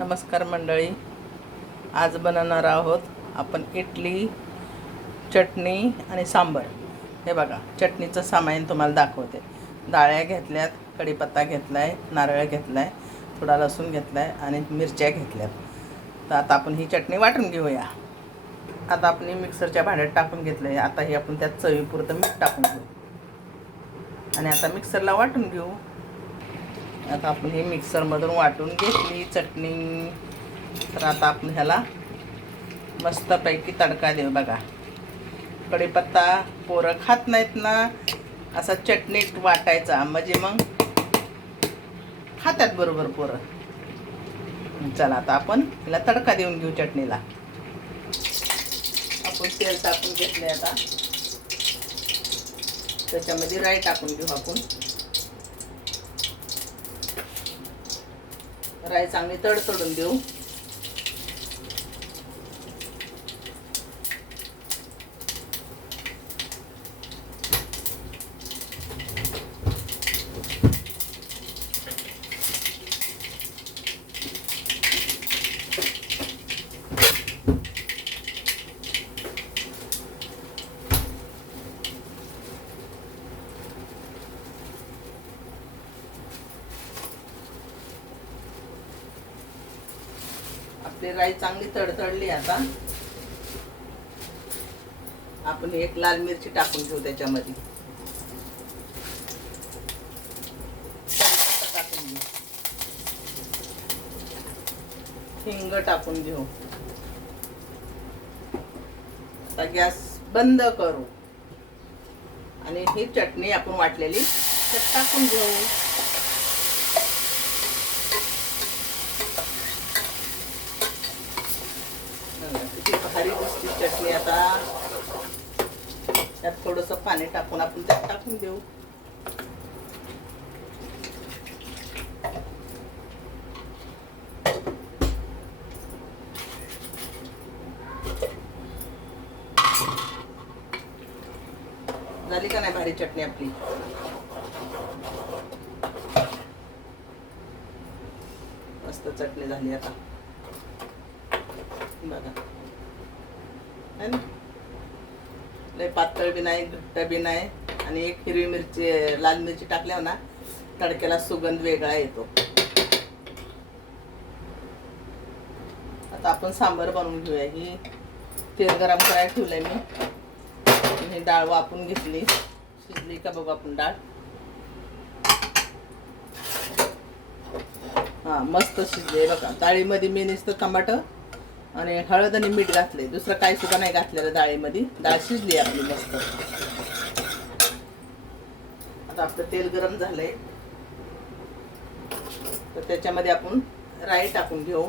नमस्कार मंडळी. आज बनवणार आहोत आपण इडली, चटणी आणि सांबर. हे बघा, चटणीचं सामान तुम्हाला दाखवते. डाळ्या घेतल्यात, कढीपत्ता घेतला आहे, नारळ घेतला आहे, थोडा लसूण घेतला आहे आणि मिरच्या घेतल्यात. तर आता आपण ही चटणी वाटून घेऊया. आता आपण ही मिक्सरच्या भांड्यात टाकून घेतलं आहे. आता ही आपण त्यात चवीपुरतं मीठ टाकून घेऊ आणि आता मिक्सरला वाटून घेऊ. आता आपण ही मिक्सरमधून वाटून घेतली चटणी. तर आता आपण ह्याला मस्तपैकी तडका देऊ. बघा, कढीपत्ता पोरं खात नाहीत ना, असा चटणीत वाटायचा म्हणजे मग खात्यात बरोबर पोरं. चला आता आपण ह्याला तडका देऊन घेऊ चटणीला. आपण तेल टाकून घेतले. आता त्याच्यामध्ये राई टाकून घेऊ. आपण राई चांगली तडतडून देऊ. आपली राई चांगली तडतडली. आता आपण एक लाल मिरची टाकून घेऊ. त्याच्यामध्ये टाकून घेऊ. हिंग टाकून घेऊ. आता गॅस बंद करू आणि ही चटणी आपण वाटलेली त्यात टाकून घेऊ. किती भारी दिसते चटणी. आता त्यात थोडंसं पाणी टाकून आपण त्यात टाकून देऊ. झाली का नाही भारी चटणी आपली? मस्त चटणी झाली. आता बघा, लय पातळ बी नाही, घट्ट बी नाही आणि एक हिरवी मिरची, लाल मिरची टाकल्यावर ना तडक्याला सुगंध वेगळा येतो. आता आपण सांबार बनवून घेऊया. ही तेल गरम करायला ठेवलंय मी. ही डाळ वाफवून घेतली. शिजली का बघू आपण डाळ. हा, मस्त शिजली बघा. डाळीमध्ये मी नुसतं टमाटर आणि हळद आणि मीठ घातले. दुसरं काही सुद्धा नाही घातलेलं डाळीमध्ये. डाळ शिजली आपली मस्त. आता आपलं तेल गरम झालंय तर त्याच्यामध्ये आपण राई टाकून घेऊ.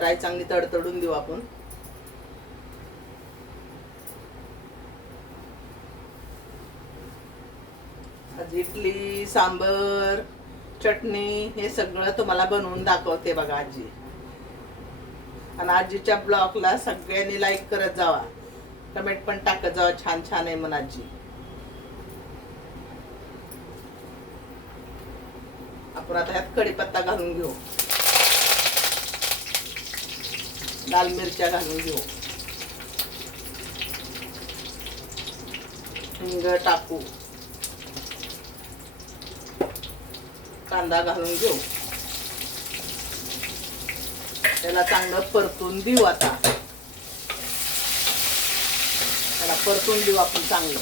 राई चांगली तडतडून देऊ आपण. आज इडली, सांबर, चटणी हे सगळं तुम्हाला बनवून दाखवते बघा आजी. आणि आजीच्या ब्लॉगला सगळ्यांनी लाईक करत जावा, कमेंट पण टाकत जावा छान छान आहे म्हणून आजी. आपण आता ह्यात कढीपत्ता घालून घेऊ. लाल मिरच्या घालून घेऊ. हिंग टाकू. कांदा घालून घेऊ. त्याला चांगलं परतून देऊ. आता त्याला परतून देऊ आपण चांगलं.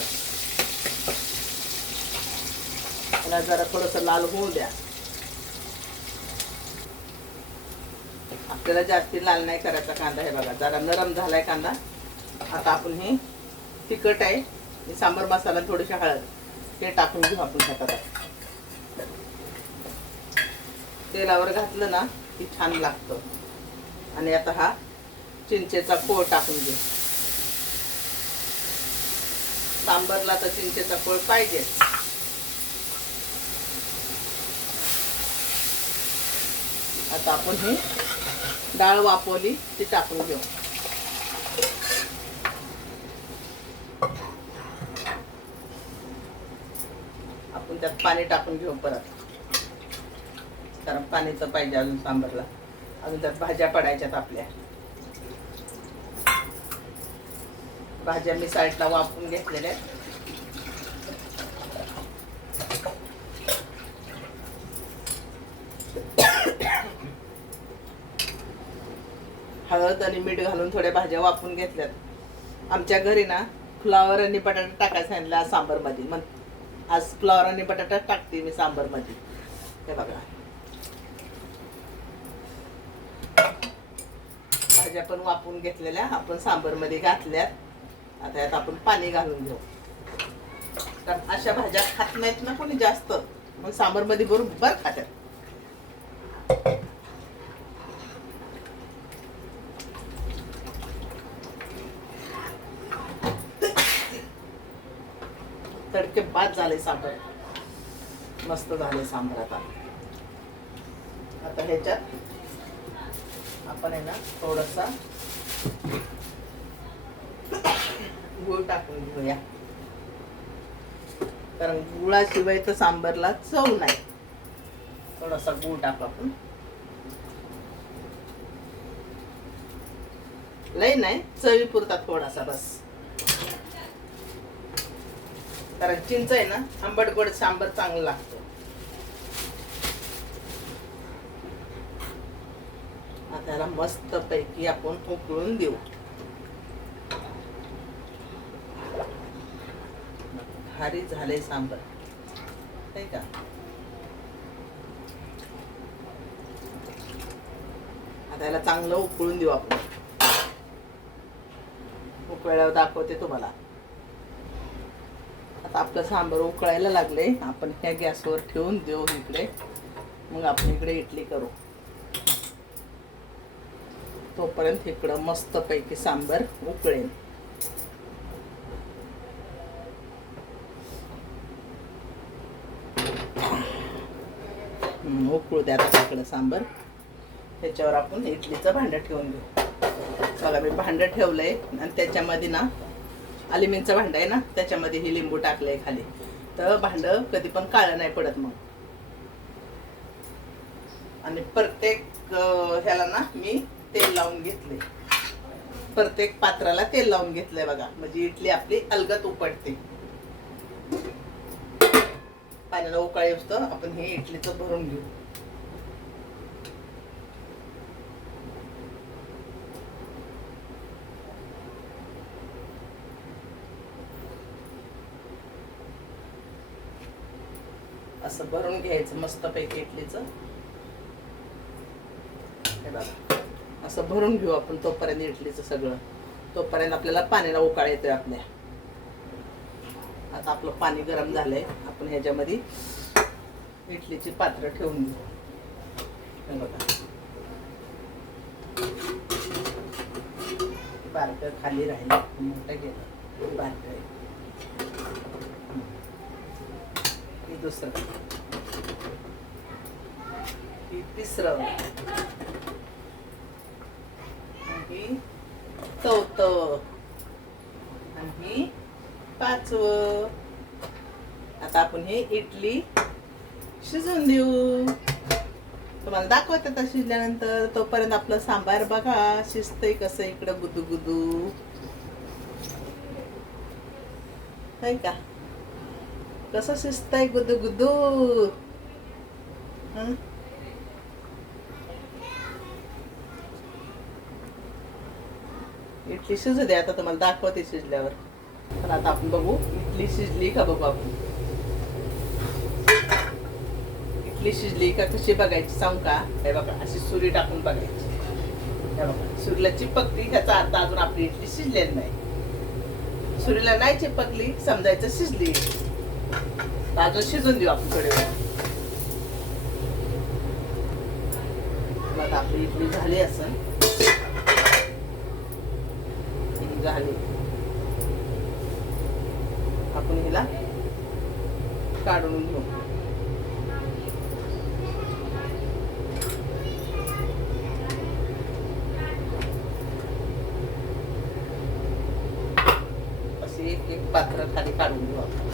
त्याला जरा थोडंसं लाल होऊ द्या. आपल्याला जास्ती लाल नाही करायचा कांदा. हे बघा, जरा नरम झालाय कांदा. आता आपण हे तिखट आहे, सांबर मसाला, थोडीशी हळद हे टाकून घेऊ आपण हातात. तेलावर घातलं ना की छान लागतं. आणि आता हा चिंचेचा कोळ टाकून घेऊ. सांबरला तर चिंचेचा कोळ पाहिजे. आता आपण ही डाळ वाफवली ती टाकून घेऊ. त्यात पाणी टाकून घेऊ परत, कारण पाणी तर पाहिजे अजून सांबरला. अजून त्यात भाज्या पडायच्यात आपल्या. भाज्या मी साईडला वाफवून घेतलेल्या आहेत. हळद आणि मीठ घालून थोड्या भाज्या वाफवून घेतल्यात. आमच्या घरी ना फ्लावर आणि बटाटा टाकायला सांगितलं आज सांबरमध्ये. मग आज फ्लावर आणि बटाटा टाकते मी सांबरमध्ये. हे बघा, भाज्या पण वाफवून घेतलेल्या आपण सांबरमध्ये घातल्यात. आता यात आपण पाणी घालून घेऊ, कारण अशा भाज्या खात नाहीत ना कोणी जास्त, मग सांबरमध्ये बरोबर खात्यात. तडके बाद झाले सांबर, मस्त झाले सांबर. आता ह्याच्यात आपण आहे ना थोडासा गूळ टाकून घेऊया, कारण गुळाशिवाय तर सांबरला चव नाही. थोडासा गूळ टाकू आपण, लय नाही, चवीपुरता थोडासा बस. कारण चिंच आहे ना, आंबट गोड सांबर चांगलं लागतं. आता याला मस्त पैकी आपण उकळून देऊ. भारी झाले सांबर, नाही का? आता याला चांगलं उकळून देऊ आपण. उकळल्यावर दाखवते तुम्हाला. आता आपलं सांबर उकळायला लागले, आपण ह्या गॅसवर ठेवून देऊ इकडे. मग आपण इकडे इडली करू. तोपर्यंत इकडं मस्त पैकी सांबर उकळेल. उकळू द्या इकडं सांबर. त्याच्यावर आपण इडलीचं भांडं ठेवून घेऊ. बघा मी भांडं ठेवलंय आणि त्याच्यामध्ये ना अल्युमिनियमचं भांडं आहे ना, त्याच्यामध्ये हे लिंबू टाकलंय खाली, तर भांडं कधी पण काळं नाही पडत मग. आणि प्रत्येक ह्याला ना मी तेल लावून घेतले, प्रत्येक पात्राला तेल लावून घेतलंय बघा, म्हणजे इडली आपली अलगद उपटते. पाण्याला उकळी असतं आपण हे इडलीचं भरून घेऊ. असं भरून घ्यायचं मस्त पैकी इडलीचं. हे बघा असं भरून घेऊ आपण तोपर्यंत इडलीचं सगळं. तोपर्यंत आपल्याला पाण्याला उकाळ येतोय आपल्या. आता आपलं पाणी गरम झालंय, आपण ह्याच्यामध्ये इडलीची पात्र ठेवून घेऊ. हे बघा बारकं खाली राहिलं, मोठं गेलं, बारकं आहे. हे दुसरं, हे तिसरं, ही चौथं आणि ही पाचवं. आता आपण हे इडली शिजवून देऊ. तुम्हाला दाखवते आता शिजल्यानंतर. तोपर्यंत आपलं सांबार बघा शिजतंय कसं इकडं गुदू गुदू, नाही का? कसं शिजतंय गुदू गुदू. इडली शिजू दे, आता तुम्हाला दाखवते शिजल्यावर. तर आता आपण बघू इडली शिजली का बघू आपण. इडली शिजली का कशी बघायची सांगू का? हे बघा अशी सुरी टाकून बघायची. हे बघा सुरीला चिपकली, ह्याचा अर्थ अजून आपली इडली शिजलेली नाही. सुरीला नाही चिपकली समजायचं शिजली. अजून शिजून देऊ आपण थोडे वेळ. आपली इडली झाली असं झाली. आपण हिला काढून घेऊ. असे एक एक पात्र खाली काढून घेऊ आपण.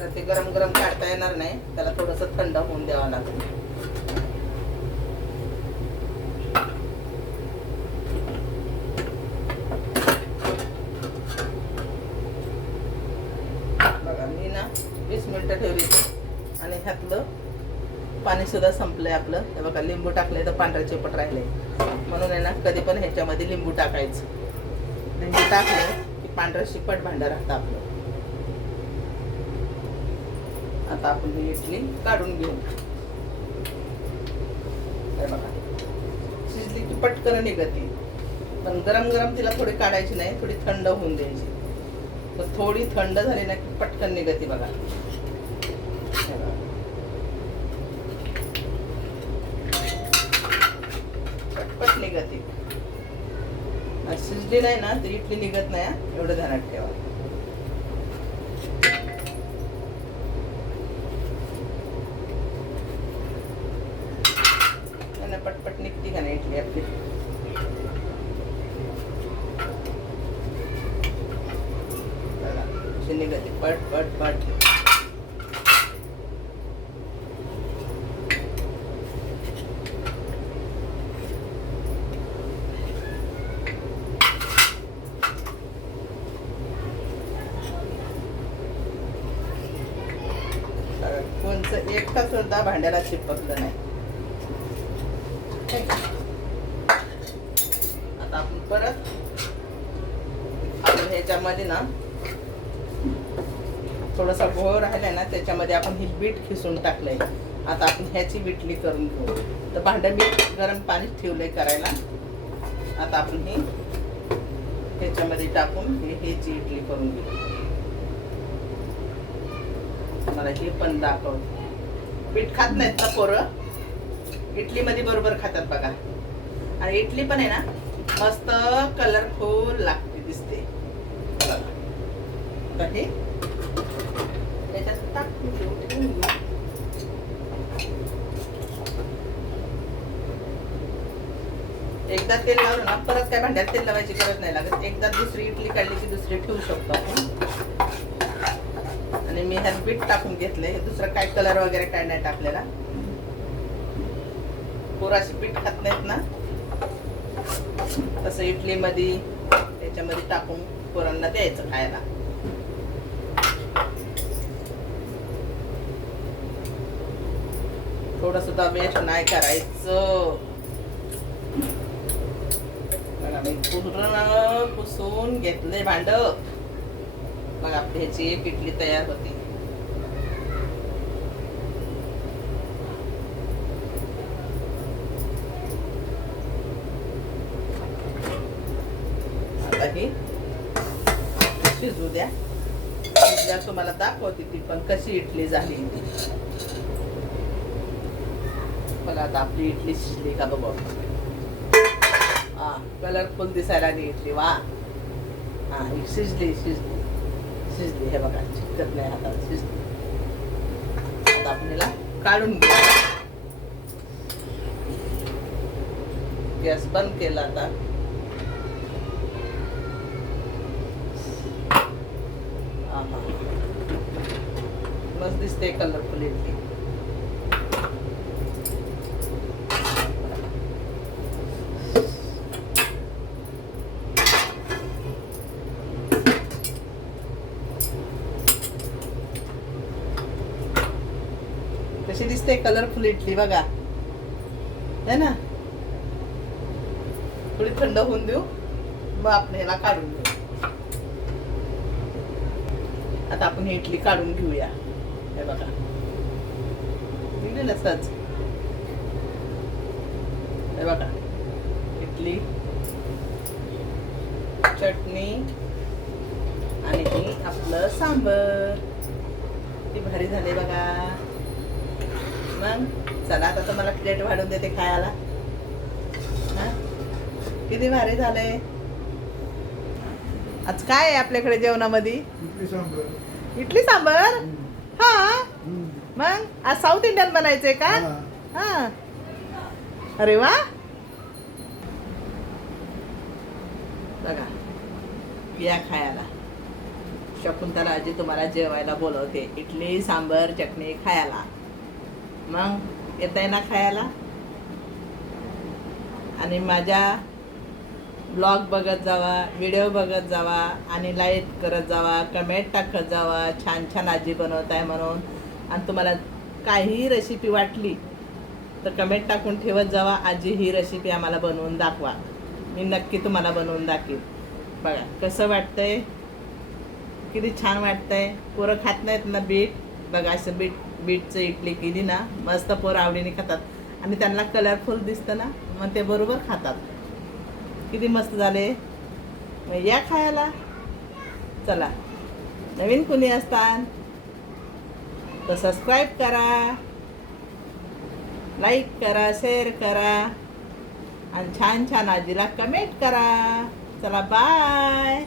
कारण ते गरम गरम काढता येणार नाही, त्याला थोडंसं थंड होऊन द्यावं लागेल. बघा मी ना 20 मिनिटं ठेवली आणि ह्यातलं पाणी सुद्धा संपलंय आपलं. हे बघा लिंबू टाकले तर पांढरा चिपट राहिले, म्हणून आहे ना कधी पण ह्याच्यामध्ये लिंबू टाकायचं. लिंबू टाकलं की पांढरं शिपट भांडं राहतं आपलं. आता आपण ही इडली काढून घेऊ. हे बघा शिजली की पटकन निघते, पण गरम गरम तिला थोडी काढायची नाही, थोडी थंड होऊन द्यायची. तर थोडी थंड झाली ना की पटकन निघते बघा. पटपट निघते. शिजली नाही ना तर इडली निघत नाही, एवढं ध्यानात ठेवा. पटपट निघते का नाही इडली आपली. निघते पट पट पट. कोणचं एकटा सुद्धा भांड्याला चिपकलं नाही. आता आपण परत आपण ह्याच्यामध्ये ना थोडासा गोळ राहिलाय ना, त्याच्यामध्ये आपण ही बीट खिसून टाकलंय. आता आपण ह्याची इडली करून घेऊ. तर भांडं मी गरम पाणी ठेवलंय करायला. आता आपण ही ह्याच्यामध्ये टाकून ह्याची इडली करून घेऊ. मला हे पण दाखवते. बीट खात नाहीत ना पोरं, इडली मध्ये बरोबर खातात बघा. आणि इडली पण आहे ना मस्त कलरफुल लागते, दिसते. हे त्याच्यात टाकून घेऊ. एकदा तेल लावलं ना परत काय भांड्यात तेल लावायची गरज नाही लागत. एकदा दुसरी इडली काढली की दुसरी ठेवू शकतो आपण. आणि मी ह्यात बीट टाकून घेतले. दुसरं काय कलर वगैरे काय नाही टाकलेला. पोराशी पीठ खात नाहीत ना, तसं इडलीमध्ये त्याच्यामध्ये टाकून पोरांना द्यायचं खायला. थोडं सुद्धा वेस्ट नाही करायचं. बघा मी पूर्ण पुसून घेतले भांड. मग आपली ह्याची एक इडली तयार होती. आता ही शिजू द्या. शिजल्यावर तुम्हाला दाखवते ती पण कशी इडली झाली ती. बघा आता आपली इडली शिजली का बघा. हा कलरफुल दिसायला लागली इडली. वा हा शिजली शिजली शिजली. हे बघा चिकट नाही हाताला, शिजली. आता आपण हिला काढून घेऊ. गॅस बंद केला. आता मस्त दिसते कलरफुल इडली. कशी दिसते कलरफुल इडली बघा, है ना. थोडी थंड होऊन देऊ, मग आपण ह्याला काढून घेऊ. आता आपण ही इडली काढून घेऊया. हे बघा निघेल असंच. हे बघा इडली, चटणी आणि हे आपलं सांबर. किती भारी झाले बघा. मग चला आता तुम्हाला प्लेट वाढून देते खायला. किती भारी झाले. आज काय आहे आपल्याकडे जेवणामध्ये? इडली सांबर. हा मग आज साऊथ इंडियन बनायचंय का? हा अरे वा. बघा या खायला. शकुंतला आजी तुम्हाला जेवायला बोलवते, इडली सांबर चटणी खायला. मग येत आहे ना खायला? आणि माझ्या ब्लॉग बघत जावा, व्हिडिओ बघत जावा आणि लाईक करत जावा, कमेंट टाकत जावा, छान छान आजी बनवत आहे म्हणून. आणि तुम्हाला काही रेसिपी वाटली तर कमेंट टाकून ठेवत जावा, आजी ही रेसिपी आम्हाला बनवून दाखवा. मी नक्की तुम्हाला बनवून दाखवेन. बघा कसं वाटतंय, किती छान वाटतंय. पोरं खात नाहीत ना बीट. बघा असं बीटचं इडली केली ना मस्त, पोरं आवडीने खातात आणि त्यांना कलरफुल दिसतं ना मग ते बरोबर खातात. किती मस्त झाले. मग या खायला. चला, नवीन कुणी असतात तर सबस्क्राईब करा, लाईक करा, शेअर करा आणि छान छान आजीला कमेंट करा. चला बाय.